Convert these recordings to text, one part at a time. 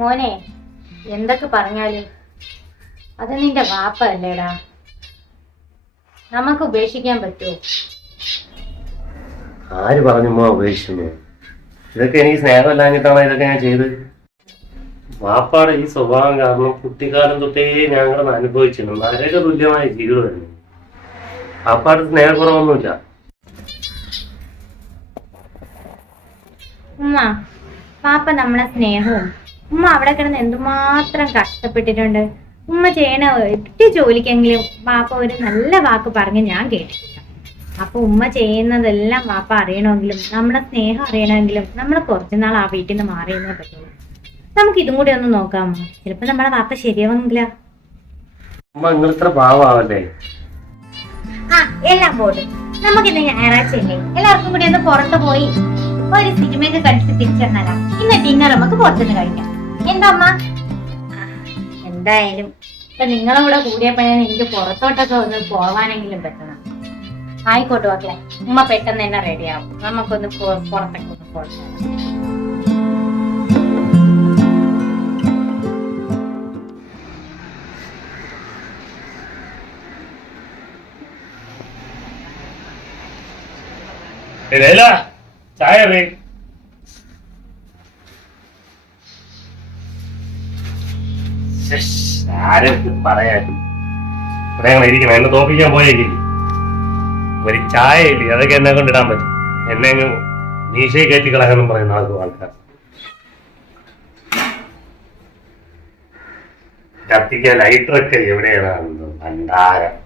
മോനെ, എന്തൊക്കെ പറഞ്ഞാലും അത് നിന്റെ വാപ്പ അല്ലേടാ. നമുക്ക് ഉപേക്ഷിക്കാൻ പറ്റുമോ? ആര് പറഞ്ഞു ഉപേക്ഷിക്കുന്നു? ഇതൊക്കെ എനിക്ക് സ്നേഹമല്ലാഞ്ഞിട്ടാണ് ഇതൊക്കെ ഞാൻ ചെയ്തത്. വാപ്പാടെ ഈ സ്വഭാവം കാരണം കുട്ടിക്കാലം തൊട്ടേ ഞങ്ങളൊന്ന് അനുഭവിച്ചിരുന്നു. നരക തുല്യമായ ജീവിതമായിരുന്നു. വാപ്പാട് സ്നേഹക്കുറവൊന്നുമില്ല. ഉമ്മ, പാപ്പ നമ്മളെ സ്നേഹവും ഉമ്മ അവിടെ കിടന്ന് എന്തുമാത്രം കഷ്ടപ്പെട്ടിട്ടുണ്ട്. ഉമ്മ ചെയ്യണ ഒറ്റ ജോലിക്കെങ്കിലും പാപ്പ ഒരു നല്ല വാക്ക് പറഞ്ഞ് ഞാൻ കേട്ടിട്ടില്ല. അപ്പൊ ഉമ്മ ചെയ്യുന്നതെല്ലാം പാപ്പ അറിയണമെങ്കിലും നമ്മുടെ സ്നേഹം അറിയണമെങ്കിലും നമ്മൾ കുറച്ചുനാൾ ആ വീട്ടിൽ നിന്ന് മാറിയെന്നേ പറ്റുള്ളൂ. നമുക്ക് ഇതും കൂടി ഒന്ന് നോക്കാമോ? ചിലപ്പോ നമ്മളെ വാപ്പ ശരിയാവുന്നില്ല. ആ, എല്ലാം പോട്ടെ. നമുക്കിന്ന് ഞായറാഴ്ചയല്ലേ, എല്ലാവർക്കും കൂടി ഒന്ന് പുറത്ത് പോയി ഒരു സിനിമയൊക്കെ കണ്ടിട്ട് തിരിച്ചെന്നാലാ. ഇന്ന് ഡിന്നർ നമുക്ക് പുറത്തുനിന്ന് കഴിക്കാം. എന്താ അമ്മ? എന്തായാലും ഇപ്പൊ നിങ്ങളെ കൂടെ കൂടിയപ്പോഴാണ് എനിക്ക് പുറത്തോട്ടൊക്കെ ഒന്ന് പോവാനെങ്കിലും പറ്റണം. ആയിക്കോട്ടെ മക്കളെ, ഉമ്മ പെട്ടെന്ന് തന്നെ റെഡിയാവും. നമുക്കൊന്ന് പുറത്തൊക്കെ ഒന്ന് പോകാം. ചായ പറയാൻ ഇരിക്കണം. എന്നെ തോപ്പിക്കാൻ പോയേക്കില്ല. ഒരു ചായ ഇല്ലേ, അതൊക്കെ എന്നെ കൊണ്ടിടാൻ പറ്റും. എന്നെ മീശയെ കയറ്റി കളയാനും പറയുന്ന ആൾക്കാർ. കത്തിക്കാൻ ലൈറ്ററൊക്കെ എവിടെയാണ്? ഭണ്ഡാരം.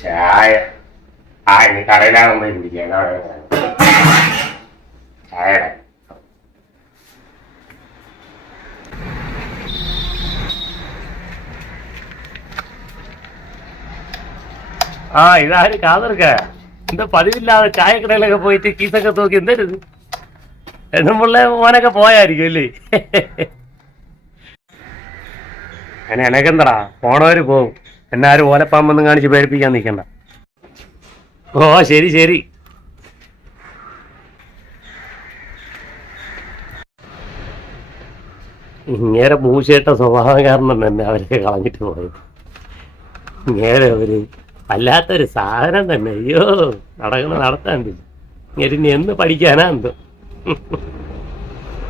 ചായ ഇനി കടയിലാണെന്ന് കുടിക്കാൻ ചായ. ഇതാര് കാതർക്ക? എന്താ പതിവില്ലാതെ ചായക്കടയിലൊക്കെ പോയിട്ട് കീസൊക്കെ നോക്കി എന്തരുത് എന്നുമുള്ള മോനൊക്കെ പോയായിരിക്കും അല്ലേ? അങ്ങനെ എനക്കെന്തടാ, പോണവര് പോവും. എന്നാരും ഓലപ്പാമ്പൊന്നും കാണിച്ച് പേടിപ്പിക്കാൻ നിൽക്കണ്ട. ഓ ശരി ശരി. ഇങ്ങേരെ മൂശേട്ട സ്വഭാവം കാരണം തന്നെ അവരൊക്കെ കളഞ്ഞിട്ട് പോയത്. ഇങ്ങേരെ അവര് വല്ലാത്തൊരു സാധനം തന്നെ. അയ്യോ, നടത്താണ്ട് ഇങ്ങനെ എന്ന് പഠിക്കാനാ എന്തോ.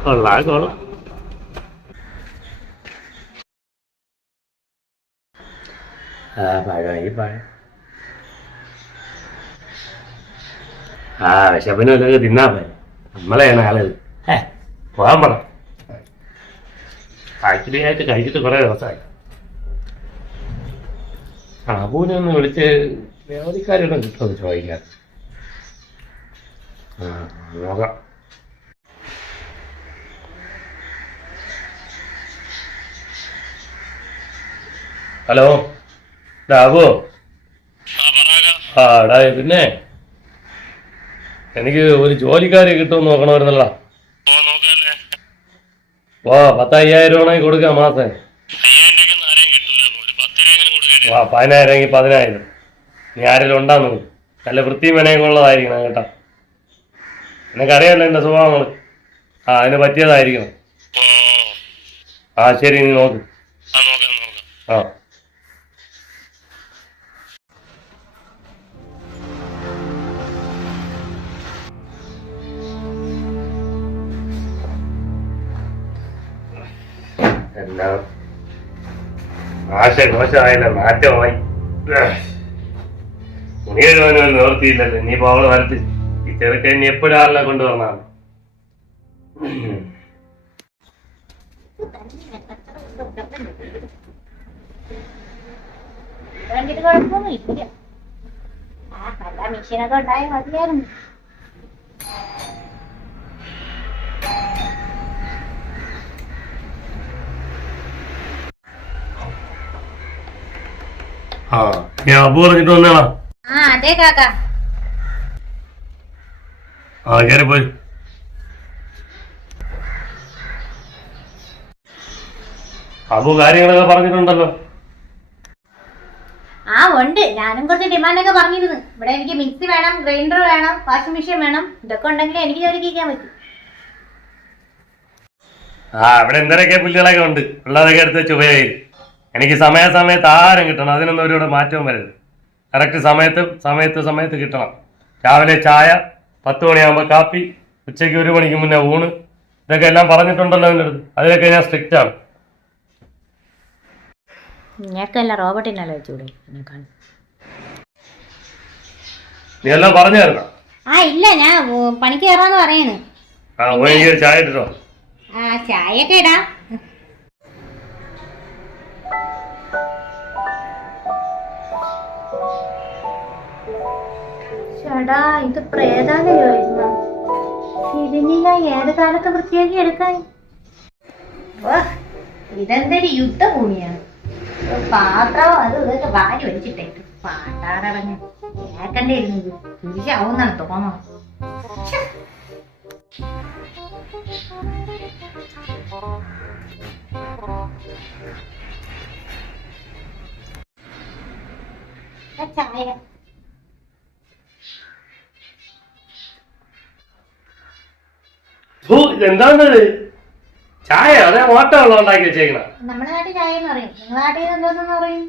കൊള്ളാം. പഴം വിശപ്പിനും അല്ലൊക്കെ തിന്നാ പോയി. നമ്മളെയാണ് ആളുകൾ പോകാൻ പറ. ആക്ച്വലിയായിട്ട് കഴിച്ചിട്ട് കുറെ ദിവസമായി. അബൂനെ ഒന്ന് വിളിച്ച് ജോലിക്കാരൊന്നും കിട്ടുമെന്ന് ചോദിക്കാം. നോക്കാം. ഹലോ അബു. പിന്നെ എനിക്ക് ഒരു ജോലിക്കാരെ കിട്ടുമെന്ന് നോക്കണമായിരുന്നല്ല. 10,000 രൂപ കൊടുക്കാം മാസം. 10,000 എങ്കിൽ 10,000. നീ ആരെങ്കിലും ഉണ്ടാന്ന് നല്ല വൃത്തിയും വിനയം ഉള്ളതായിരിക്കണം കേട്ടോ. നിനക്കറിയാമല്ലോ എന്റെ സ്വഭാവങ്ങൾ. അതിന് പറ്റിയതായിരിക്കണം. ശരി, നീ നോക്ക്. എല്ലാം നാശകോശമായില്ല, നാറ്റമായി. തുണി കഴുകാനും നിവർത്തിയില്ലല്ലോ. ഇനിയിപ്പോ അവള് വരത്ത് ഈ ചെറുക്കൻ ഇനി എപ്പോഴും ആളിനെ കൊണ്ടുവരണമാണ്. മെഷീനൊക്കെ ഉണ്ടായ മതിയായിരുന്നു. ഞാൻ അബു പറഞ്ഞിട്ട് വന്നേണോ? അതെ കാക്ക. കയറി പോയി. അബു കാര്യങ്ങളൊക്കെ പറഞ്ഞിട്ടുണ്ടല്ലോ. ആ ഉണ്ട്, ഞാനും കുറച്ച് ഡിമാൻഡൊക്കെ പറഞ്ഞിരുന്നു. ഇവിടെ എനിക്ക് മിക്സി വേണം, ഗ്രൈൻഡർ വേണം, വാഷിംഗ് മെഷീൻ വേണം. ഇതൊക്കെ ഉണ്ടെങ്കിൽ എനിക്ക് ജോലിക്ക് ഇരിക്കാൻ പറ്റും. അവിടെ എന്തൊക്കെ പുല്ലുകളൊക്കെ ഉണ്ട്, ഉള്ളതൊക്കെ എടുത്ത് വെച്ച് ഉപയോഗിക്കും. എനിക്ക് സമയത്ത് ആഹാരം കിട്ടണം, അതിനൊന്നും ഒരു മാറ്റവും വരരുത്. കറക്റ്റ് സമയത്ത് കിട്ടണം. രാവിലെ ചായ, 10 മണിയാകുമ്പോൾ കാപ്പി, ഉച്ചയ്ക്ക് 1 മണിക്ക് മുന്നേ ഊണ്. ഇതൊക്കെ എല്ലാം പറഞ്ഞിട്ടുണ്ടല്ലോ എൻ്റെ അടുത്ത്. അതിലൊക്കെ ഞാൻ സ്ട്രിക്റ്റ് ആണ്. ഞങ്ങൾക്കല്ല റോബോട്ടിനല്ലോ വെച്ചൂടെ. നീ എല്ലാം പറഞ്ഞായിരുന്നോ? ഇല്ല, ഞാൻ പണിക്ക് കയറാന്ന് പറയുന്നു. ചായ ഇട്ടോ? ചായയൊക്കെ ഇടാം. ചേടാ, ഇത് പ്രേതാലയായിരുന്നു. ഇതിനില്ല ഏത് കാലത്ത് വൃത്തിയാക്കി എടുക്കാൻ. ഇതെന്തൊരു യുദ്ധഭൂമിയാണ്. പാത്രം അത് ഇതൊക്കെ വാരി വലിച്ചിട്ടേക്ക് പാട്ടാറടങ്ങ് കേക്കണ്ടേരുന്നത് തിരിച്ചാവുന്നാണ് തോന്നണം. ചായ ഇതെന്താണത്? ചായ? അതേ ഓട്ട വെള്ളം ഉണ്ടാക്കി വെച്ചേക്കണ. നമ്മുടെ നാട്ടിൽ ചായ എന്ന് പറയും, നിങ്ങളുടെ നാട്ടിൽ എന്തോന്ന് പറയും?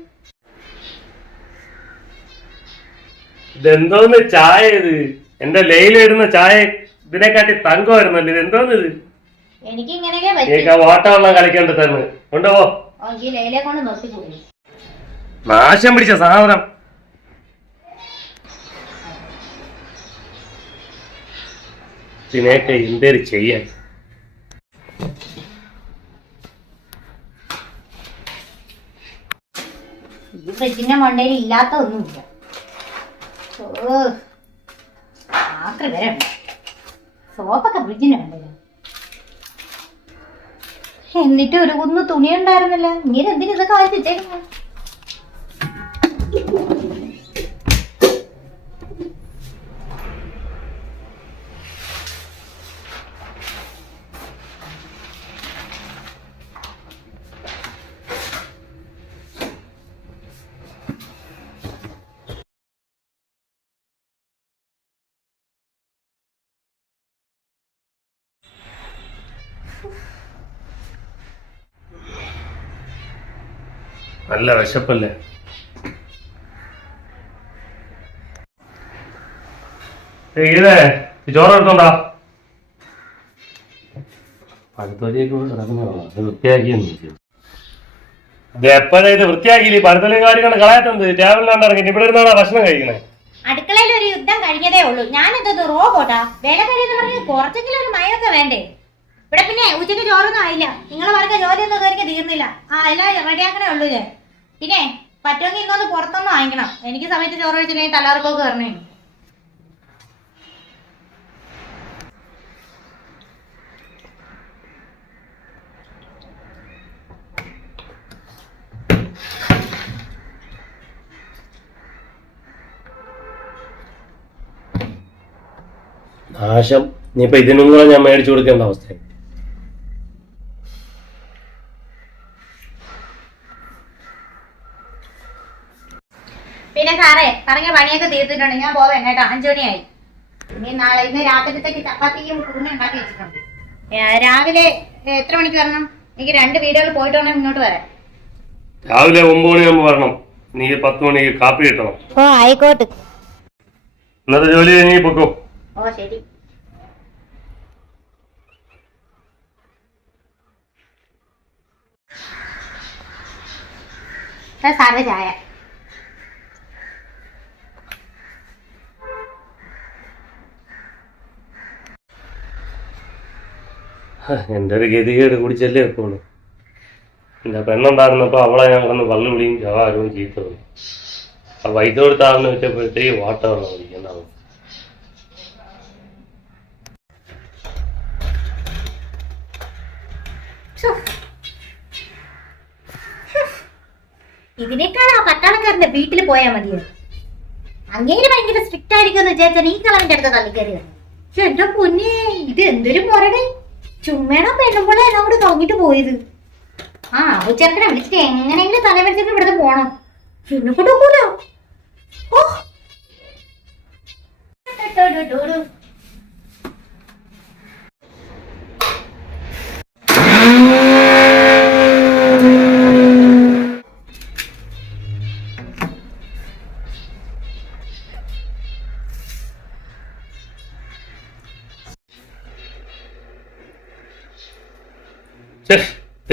ഇതെന്തോന്ന് ചായ ഇത്? എന്റെ ലൈലിടുന്ന ചായ ഇതിനെക്കാട്ടി തങ്കമായിരുന്നല്ലോ. ഇത് എന്തോന്ന് ഇത്? എനിക്ക് ഇങ്ങനെയൊക്കെ ഓട്ട വെള്ളം കളിക്കേണ്ട തന്നെ കൊണ്ടുപോ. ലൈലെ കൊണ്ട് നോക്കിക്കൂടി. നാശം പിടിച്ച സാധനം. ഇതിനെയൊക്കെ എന്തേലും ചെയ്യാൻ. ഈ ഫ്രിഡ്ജിന്റെ മണ്ടയിൽ ഇല്ലാത്ത ഒന്നുമില്ല. രാത്രി വരെ ഉണ്ട്. സോപ്പൊക്കെ ഫ്രിഡ്ജിന് വേണ്ടല്ലോ. എന്നിട്ട് ഒരു കുന്ന് തുണി ഉണ്ടായിരുന്നില്ല. ഇങ്ങനെ എന്തിനു ഇതൊക്കെ വായിച്ച് വെച്ചേക്കുന്നു? നല്ല വിശപ്പല്ലേ? ഇതേ ചോറ് എടുത്തോണ്ടാ. എപ്പോഴാ ഇത് വൃത്തിയാക്കി? പഴുത്തലും കാര്യങ്ങൾ കളയാത്തത് ടേബിളിലാണ്ട് ഇറങ്ങി ഇവിടെ ഇരുന്നാണ് ഭക്ഷണം കഴിക്കണേ. അടുക്കളയിൽ ഒരു യുദ്ധം കഴിഞ്ഞതേ ഉള്ളൂ. ഞാനെന്തോ റോബോട്ടാ? വേല കഴിയെന്ന് പറഞ്ഞ് കുറച്ചെങ്കിലും ഒരു മയൊക്കെ വേണ്ടേ? ഇവിടെ പിന്നെ ഉച്ചയ്ക്ക് ചോറൊന്നും ആയില്ല. നിങ്ങൾ പറഞ്ഞ ജോലിയൊന്നും ഇതുവരെ തീർന്നില്ല. എല്ലാം റെഡിയാക്കണേ ഉള്ളൂ. പിന്നെ പറ്റുമെങ്കിൽ ഇന്നൊന്ന് പുറത്തൊന്നും വാങ്ങിക്കണം. എനിക്ക് സമയത്ത് ചോറ് കഴിച്ചില്ലെങ്കിൽ തലകറക്കമൊക്കെ കയറണേ. നാശം. ഇനിയിപ്പോ ഇതിനും കൂടെ ഞാൻ മേടിച്ചു കൊടുക്കേണ്ട അവസ്ഥയായി. പിന്നെ സാറേ, പറഞ്ഞ പണിയൊക്കെ തീർത്തിട്ടുണ്ട്. ഞാൻ പോവേണ്ട കേട്ടോ. 5 മണിയായി. ഇന്ന് രാത്രിത്തേക്ക് ചപ്പാത്തിയും കുറുമ ഉണ്ടാക്കി വെച്ചിട്ടുണ്ട്. രാവിലെ എത്ര മണിക്ക് വരണം? എനിക്ക് 2 വീടുകളിൽ പോയിട്ട് വേണം ഇങ്ങോട്ട് വരാൻ. രാവിലെ 9 മണിയാകുമ്പോ വരണം. നീ 10 മണിക്ക് കാപ്പി കിട്ടണം. ആയിക്കോട്ടെ. ഇന്നത്തെ ജോലി നീ പൊക്കോ. ശരി. സാറേ ചായ. എൻ്റെ ഒരു ഗതികേട് കുടിച്ചല്ലേ വെക്കുള്ളൂ. എൻ്റെ പെണ്ണുണ്ടായിരുന്നപ്പോൾ അവളെ ഞാൻ കിടന്ന് പള്ളി വിളിയും ജവാരവും ചീത്തതും. ആ പൈസ കൊടുത്താണെന്ന് വെച്ചപ്പോഴത്തേക്ക് വാട്ട വെള്ളം കുടിക്കണ്ടാവും. ഇതിനേക്കാൾ ആ പട്ടാളക്കാരന്റെ വീട്ടിൽ പോയാൽ മതിയോ? അങ്ങേര് ഭയങ്കര സ്ട്രിക്റ്റ് ആയിരിക്കും എന്ന് വിചാരിച്ചാൽ ഈ കളവിന്റെ അടുത്ത് തള്ളിക്കറിയാണ്. പക്ഷെ എന്റെ പൊന്നെ, ഇത് എന്തൊരു മുരട്! ചുമ്മേടെ പെണ്ണുമ്പോൾ എല്ലാം കൂടി നോക്കിട്ട് പോയത്. ഉച്ചരത്തിനെ വിളിച്ചിട്ട് എങ്ങനെയെങ്കിലും തല വെച്ചിട്ട് ഇവിടുന്ന് പോണം. എന്നെ കൊണ്ടൊക്കൂല. ഓ.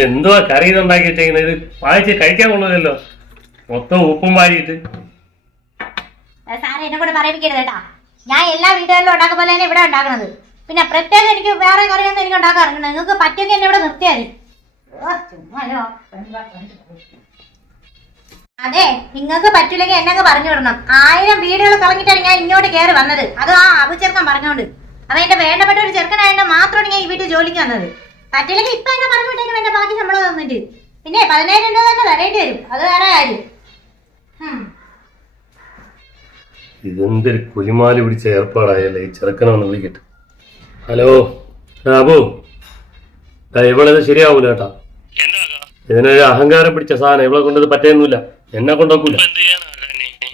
എന്തുവാ കറി ഇതുണ്ടാക്കി വെച്ചേക്കുന്നത്? ഇത് വായിച്ച് കഴിക്കാൻ കൊള്ളില്ലല്ലോ, മൊത്തം ഉപ്പും വാരിയിട്ട്. സാറേ എന്നെ കൂടെ പറയിപ്പിക്കരുത് കേട്ടാ. ഞാൻ എല്ലാ വീടുകളിലും ഉണ്ടാക്കുന്ന പോലെ തന്നെ ഇവിടെ ഉണ്ടാക്കുന്നത്. പിന്നെ പ്രത്യേകം എനിക്ക് വേറെ കറിയൊന്നും എനിക്ക് ഉണ്ടാക്കാൻ അറിയണം. നിങ്ങൾക്ക് പറ്റുമെങ്കിൽ എന്നെ ഇവിടെ നിർത്തിയാൽ അതെ. നിങ്ങൾക്ക് പറ്റില്ലെങ്കിൽ എന്നൊക്കെ പറഞ്ഞു വിടണം. 1000 വീടുകൾ കളഞ്ഞിട്ടാണ് ഞാൻ ഇങ്ങോട്ട് കയറി വന്നത്. അത് ആ അബുചെറുക്കൻ പറഞ്ഞോണ്ട്. അത് എന്റെ വേണ്ടപ്പെട്ട ഒരു ചെറുക്കനായതുകൊണ്ട് മാത്രമാണ് ഞാൻ ഈ വീട്ടിൽ ജോലിക്ക് വന്നത്. പറ്റില്ലെങ്കിൽ ഇപ്പൊ എന്നെ പറഞ്ഞു വിട്ടേക്കും എന്റെ ബാക്കി ശമ്പളം തന്നിട്ട്. പിന്നെ 10000 രൂപ തന്നെ തരേണ്ടി വരും. അത് വേറെ കാര്യം. ഇതെന്തൊരു കുലിമാല് പിടിച്ച ഏർപ്പാടായല്ലേ. ഈ ചെറുക്കനെ ഒന്ന് വിളിക്കട്ടെ. ഹലോ അബു, ഇവളത് ശരിയാവൂല കേട്ടാ. ഇതിനൊരു അഹങ്കാരം പിടിച്ച സാധനം. ഇവളെ കൊണ്ടത് പറ്റുന്നില്ല, എന്നെ കൊണ്ടൊക്കൂല.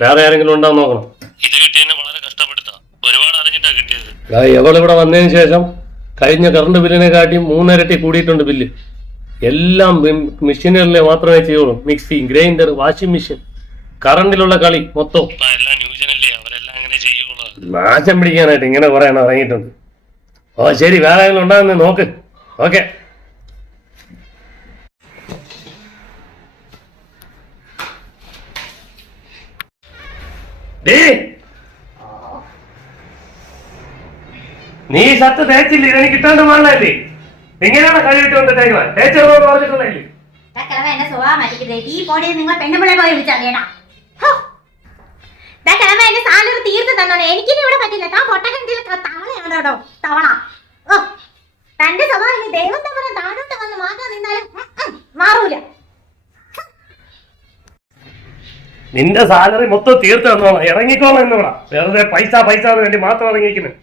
വേറെ ആരെങ്കിലും ഉണ്ടാവും നോക്കണം. എവളിവിടെ വന്നതിന് ശേഷം കഴിഞ്ഞ കറണ്ട് ബില്ലിനെ കാട്ടി 3 ഇരട്ടി കൂടിയിട്ടുണ്ട് ബില്ല്. എല്ലാം മെഷീനുകളിലെ മാത്രമേ ചെയ്യുള്ളൂ. മിക്സി, ഗ്രൈൻഡർ, വാഷിംഗ് മെഷീൻ, കറണ്ടിലുള്ള കളി മൊത്തം. നാശം പിടിക്കാനായിട്ട് ഇങ്ങനെ കുറെ എണ്ണം ഇറങ്ങിയിട്ടുണ്ട്. ഓ ശരി, വേറെ ആരെങ്കിലും ഉണ്ടാകുന്ന നോക്ക്. ഓക്കെ. നീ ഷർട്ട് തേച്ചില്ലേ? ഇതെനിക്ക് കിട്ടാണ്ട് മാറില്ലേ? എങ്ങനെയാണ് കഴിവിട്ടുകൊണ്ട് തേക്കുവാൻ? തേച്ചോട് പറഞ്ഞിട്ടുണ്ടെങ്കിൽ എന്റെ സ്വഭാവം മാറ്റിക്കരുത്. ഈ പോടിയിൽ നിങ്ങൾ പെണ്ണുപിള്ളെ പോയി വിളിച്ചാൽ കേട്ടാ. എന്റെ സാലറി തീർത്ത് തന്നോളെ. എനിക്കിനി ഇവിടെ പറ്റില്ല. താൻ പൊട്ടക്കണ്ടിൽ തവണയാണോ തവണ. ഓ, തന്റെ സ്വഭാവം ദൈവം തവണ താഴോട്ട് വന്ന് മാറ്റാൻ നിന്നാലും മാറൂല. നിന്റെ സാലറി മൊത്തം തീർത്ത് തന്നോളാം. ഇറങ്ങിക്കോളാം എന്നോടാ. വെറുതെ പൈസ വേണ്ടി മാത്രം ഇറങ്ങിക്കുന്നത്.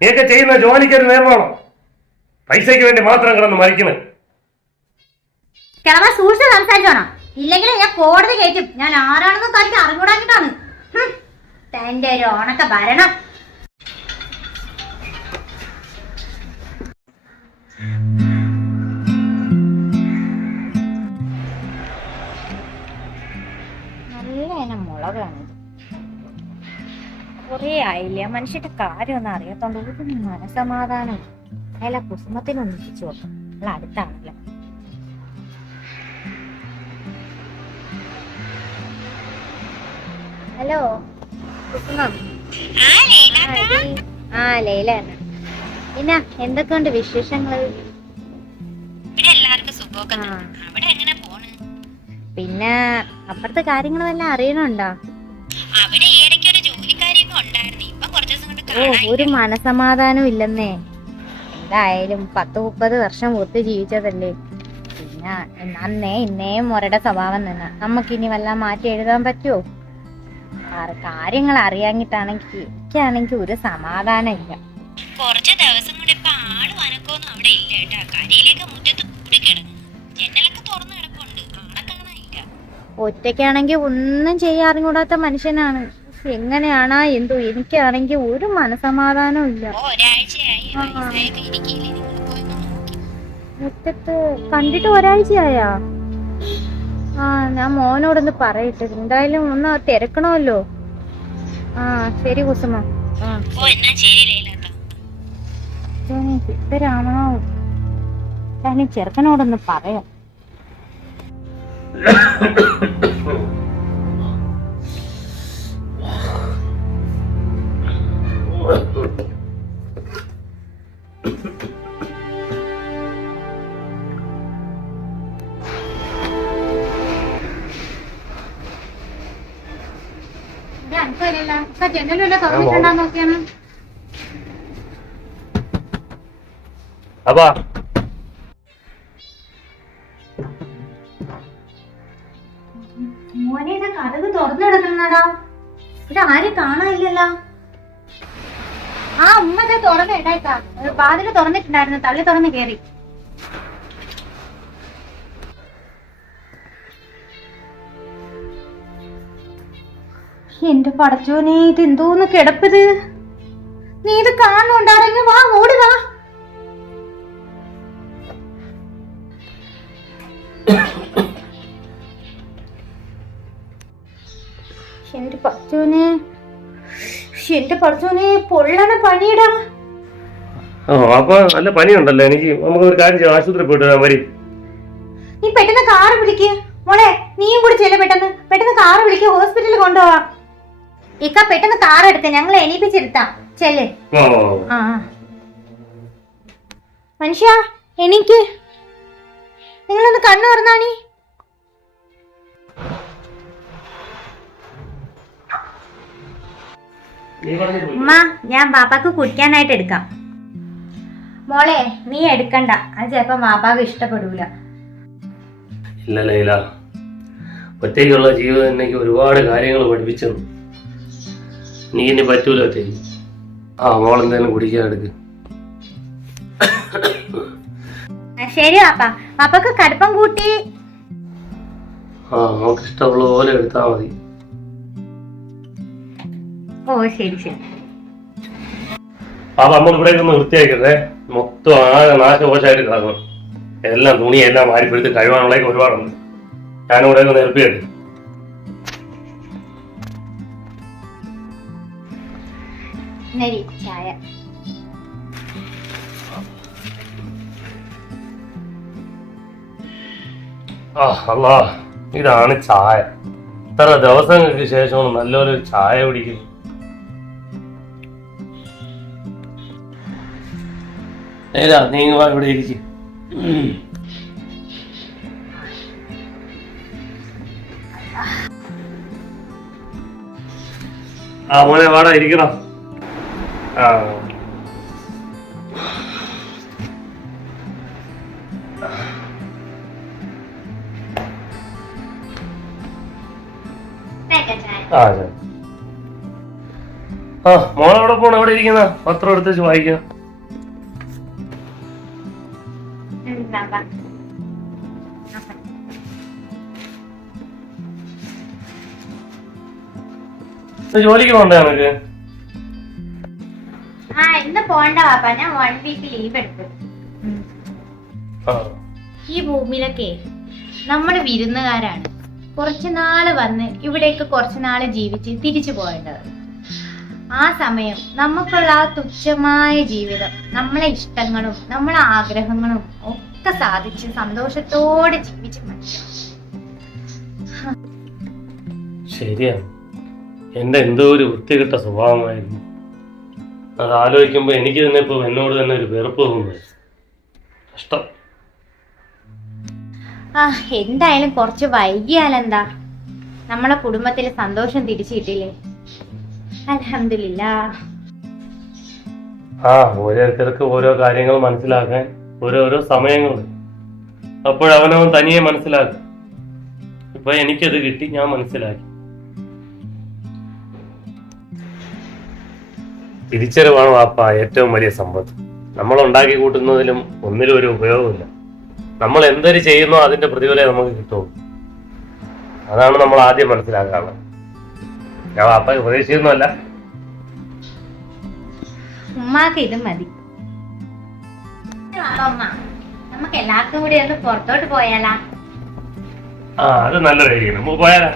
നീയൊക്കെ ചെയ്യുന്ന ജോലിക്കൊരു നേർമാണോ? പൈസയ്ക്ക് വേണ്ടി മാത്രം കിടന്ന് മരിക്കുന്നത്. കിളവ സൂക്ഷിച്ച് സംസാരിച്ചോണം. ഇല്ലെങ്കിൽ ഞാൻ കോടതി കയറ്റും. ഞാൻ ആരാണെന്ന് തനിക്ക് അറിഞ്ഞൂടാക്കിട്ടാണ് തന്റെ ഒരു ഓണക്ക ഭരണം. നല്ല ഇനം മുളകാണ്. കൊറേ ആയില്ല മനുഷ്യന്റെ കാര്യമൊന്നും അറിയാത്തോണ്ട് ഒരു മനസമാധാനം. അയാളെ കുസുമത്തിനൊന്നിപ്പിച്ചു നോക്കും. അവൾ അടുത്താണല്ലോ. ഹലോ കുസുമം. ആ ലൈല. പിന്നെ എന്തൊക്കെയുണ്ട് വിശേഷങ്ങള്? പിന്നെ അപ്പുറത്തെ കാര്യങ്ങളെല്ലാം അറിയണുണ്ടോ? ഓ, ഒരു മനസമാധാനം ഇല്ലെന്നേ. എന്തായാലും 10-30 വർഷം ഒത്തു ജീവിച്ചതല്ലേ. പിന്നെ അന്നേ ഇന്നേയും ഒരടെ സ്വഭാവം തന്നെ. നമുക്കിനി വല്ല മാറ്റി എഴുതാൻ പറ്റുമോ? കാര്യങ്ങൾ അറിയാഞ്ഞിട്ടാണെങ്കിൽ എനിക്കാണെങ്കിൽ ഒരു സമാധാനം ഇല്ല. കുറച്ച് ദിവസം കൂടി ഇപ്പൊ ആളും അനക്കൊന്നും അവിടെ ഇല്ല കേട്ടാ. കരിയിലേക്ക് മുറ്റത്ത് കൂടി കിടന്നു. ജനലൊക്കെ തുറന്നു കിടപ്പുണ്ട്. ആളെ കാണാനില്ല. ഒറ്റയ്ക്കാണെങ്കിൽ ഒന്നും ചെയ്യാറിഞ്ഞൂടാത്ത മനുഷ്യനാണ്. എങ്ങനെയാണോ എന്തോ എനിക്കാണെങ്കിൽ ഒരു മനസമാധാനവും ഇല്ല. ഒരാഴ്ചയായി ഇരിക്കില്ലേ. നിങ്ങൾ പോയി നോക്കി. മുറ്റത്ത് കണ്ടിട്ട് ഒരാഴ്ചയായാ? ആ, ഞാൻ മോനോടൊന്ന് പറയട്ടെ. എന്തായാലും ഒന്ന് തിരക്കണമല്ലോ. ആ ശരി കുസുമ. ഇത്തരാണോ? ഞാൻ ചെറുക്കനോടൊന്ന് പറയാം. ജനലല്ല തുറന്നിട്ടുണ്ടാ നോക്കിയാണ്. അപ്പാ മോനെ ഇത് കഥക് തുറന്നു കിടക്കുന്നടാ. ഇവിടെ ആരും കാണാനില്ലല്ലോ. ആ ഉമ്മ തുറന്ന് ഇടേക്കാ. വാതില് തുറന്നിട്ടുണ്ടായിരുന്നു. തള്ളി തുറന്ന് കേറി. എന്റെ പടച്ചോനെ, ഇത് എന്തോന്ന് കിടപ്പത്? നീ ഇത് കാണുന്നുണ്ടാണെങ്കിൽ വാ, ഓടി വാ. എന്റെ പടച്ചോനെ, എന്റെ പടച്ചോനെ, പൊള്ളണ പണിയിടാ. അപ്പൊ നല്ല പനിയുണ്ടല്ലോ എനിക്ക്. നമുക്ക് ഒരു കാര്യം ചെയ്യാം, ആശുപത്രി പോയിട്ട് വരാൻ. വരി, നീ പെട്ടെന്ന് കാറ് വിളിക്ക് മോളെ. നീയും കൂടി ചെല്ല, പെട്ടെന്ന് കാറ് വിളിക്ക്, ഹോസ്പിറ്റലിൽ കൊണ്ടുപോവാ. ഇക്ക പെട്ടെന്ന് കാർ എടുക്ക, ഞങ്ങൾ എണീപ്പിച്ചെടുത്താം. ചെല്ലേ. ആ മനുഷ്യ എനിക്ക് നിങ്ങളൊന്ന് കണ്ണു തുറന്നാണി. ഉമ്മ, ഞാൻ പാപ്പാക്ക് കുടിക്കാനായിട്ട് എടുക്കാം. മോളെ നീ എടുക്കണ്ട, അത് ചിലപ്പോ പാപ്പാക്ക് ഇഷ്ടപ്പെടൂല. ഇല്ല ലൈല, ഒറ്റയ്ക്കുള്ള ജീവിതം എനിക്ക് ഒരുപാട് കാര്യങ്ങൾ പഠിപ്പിച്ചു. നീ ഇനി പറ്റൂല ഒറ്റയ്ക്ക്. മോളെന്തായാലും കുടിക്കാൻ എടുക്ക്. ശരി പാപ്പ, പാപ്പക്ക് കടുപ്പം കൂട്ടി. നമുക്ക് ഇഷ്ടമുള്ള പോലെ എടുത്താ മതി. ഓ ശരി ശരി. നമ്മൾ ഇവിടെ ഒന്ന് വൃത്തിയാക്കട്ടെ. മൊത്തം ആകെ നാശകോശമായിട്ട് കിടക്കണം. എല്ലാം തുണിയെല്ലാം മാറിപ്പെടുത്ത് കഴിവാനുള്ളതൊക്കെ ഒരുപാടുണ്ട്. ഞാനിവിടെ ഒന്ന് നിർത്തിയിട്ട് ചായ. അല്ലാ, ഇതാണ് ചായ. ഇത്ര ദിവസങ്ങൾക്ക് ശേഷമാണ് നല്ലൊരു ചായ കുടിക്കുന്നത്. നീ ഇവിടെ ഇരിക്കും. മോനെ വാടാ, ഇരിക്കണം. മോളെവിടെ പോണ? എവിടെ ഇരിക്കുന്ന? പത്രം എടുത്ത് വായിക്കാം. ജോലിക്ക് പോണ്ടേ നിനക്ക്? ഇന്ന് പോണ്ട പാപ്പ, ഞാൻ 1 വീക്ക് ലീവ് എടുത്തു. ഈ ഭൂമിയിലൊക്കെ നമ്മുടെ വിരുന്നുകാരാണ്. കുറച്ചുനാള് വന്ന് ഇവിടേക്ക് കുറച്ചുനാള് ജീവിച്ച് തിരിച്ചു പോകേണ്ടത്. ആ സമയം നമുക്കുള്ള ആ തുച്ഛമായ ജീവിതം, നമ്മളെ ഇഷ്ടങ്ങളും നമ്മളെ ആഗ്രഹങ്ങളും ഒക്കെ സാധിച്ച് സന്തോഷത്തോടെ ജീവിച്ച് മനുഷ്യൻ. ശരിയാണ്, എന്റെ എന്തോ ഒരു വൃത്തികെട്ട സ്വഭാവമായിരുന്നു. അത് ആലോചിക്കുമ്പോ എനിക്ക് തന്നെ ഇപ്പൊ എന്നോട് തന്നെ ഒരു വെറുപ്പ് തോന്നുന്നു. കഷ്ടം. എന്തായാലും കുറച്ച് വൈകിയാലെന്താ, നമ്മളെ കുടുംബത്തിൽ സന്തോഷം തിരിച്ചു കിട്ടില്ലേ? അൽഹംദുലില്ലാ. ഓരോരുത്തർക്ക് ഓരോ കാര്യങ്ങൾ മനസ്സിലാക്കാൻ ഓരോരോ സമയങ്ങൾ. അപ്പോഴവനവൻ തനിയെ മനസ്സിലാക്കും. ഇപ്പൊ എനിക്കത് കിട്ടി, ഞാൻ മനസ്സിലാക്കി. തിരിച്ചറിവാണ് വാപ്പ ഏറ്റവും വലിയ സമ്പത്ത്. നമ്മൾ ഉണ്ടാക്കി കൂട്ടുന്നതിലും ഒന്നിലും ഒരു ഉപയോഗമില്ല. നമ്മൾ എന്തൊരു ചെയ്യുന്നോ അതിന്റെ പ്രതിഫലം നമുക്ക് കിട്ടും. അതാണ് നമ്മൾ ആദ്യം മനസ്സിലാക്കാറ്. ഞാൻ വാപ്പ ഉപദേശിക്കുന്നല്ല. ഉമ്മാക്ക് ഇത് മതി. നമുക്ക് എല്ലാവർക്കും കൂടി ഒന്ന് പുറത്തോട്ട് പോയാലാ? അത് നല്ലൊരു ഐഡിയ. നമുക്ക് പോയാലാ?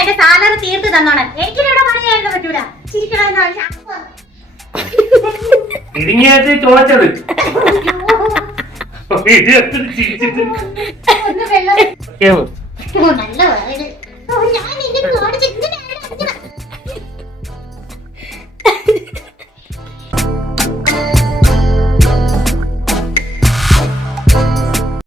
എന്റെ സാലറി തീർത്ത് തന്നോണം. എനിക്കിവിടെ പണിയായിരുന്നു പറ്റൂല. ഇടുങ്ങിയായിട്ട് ചോദിച്ചത് നല്ല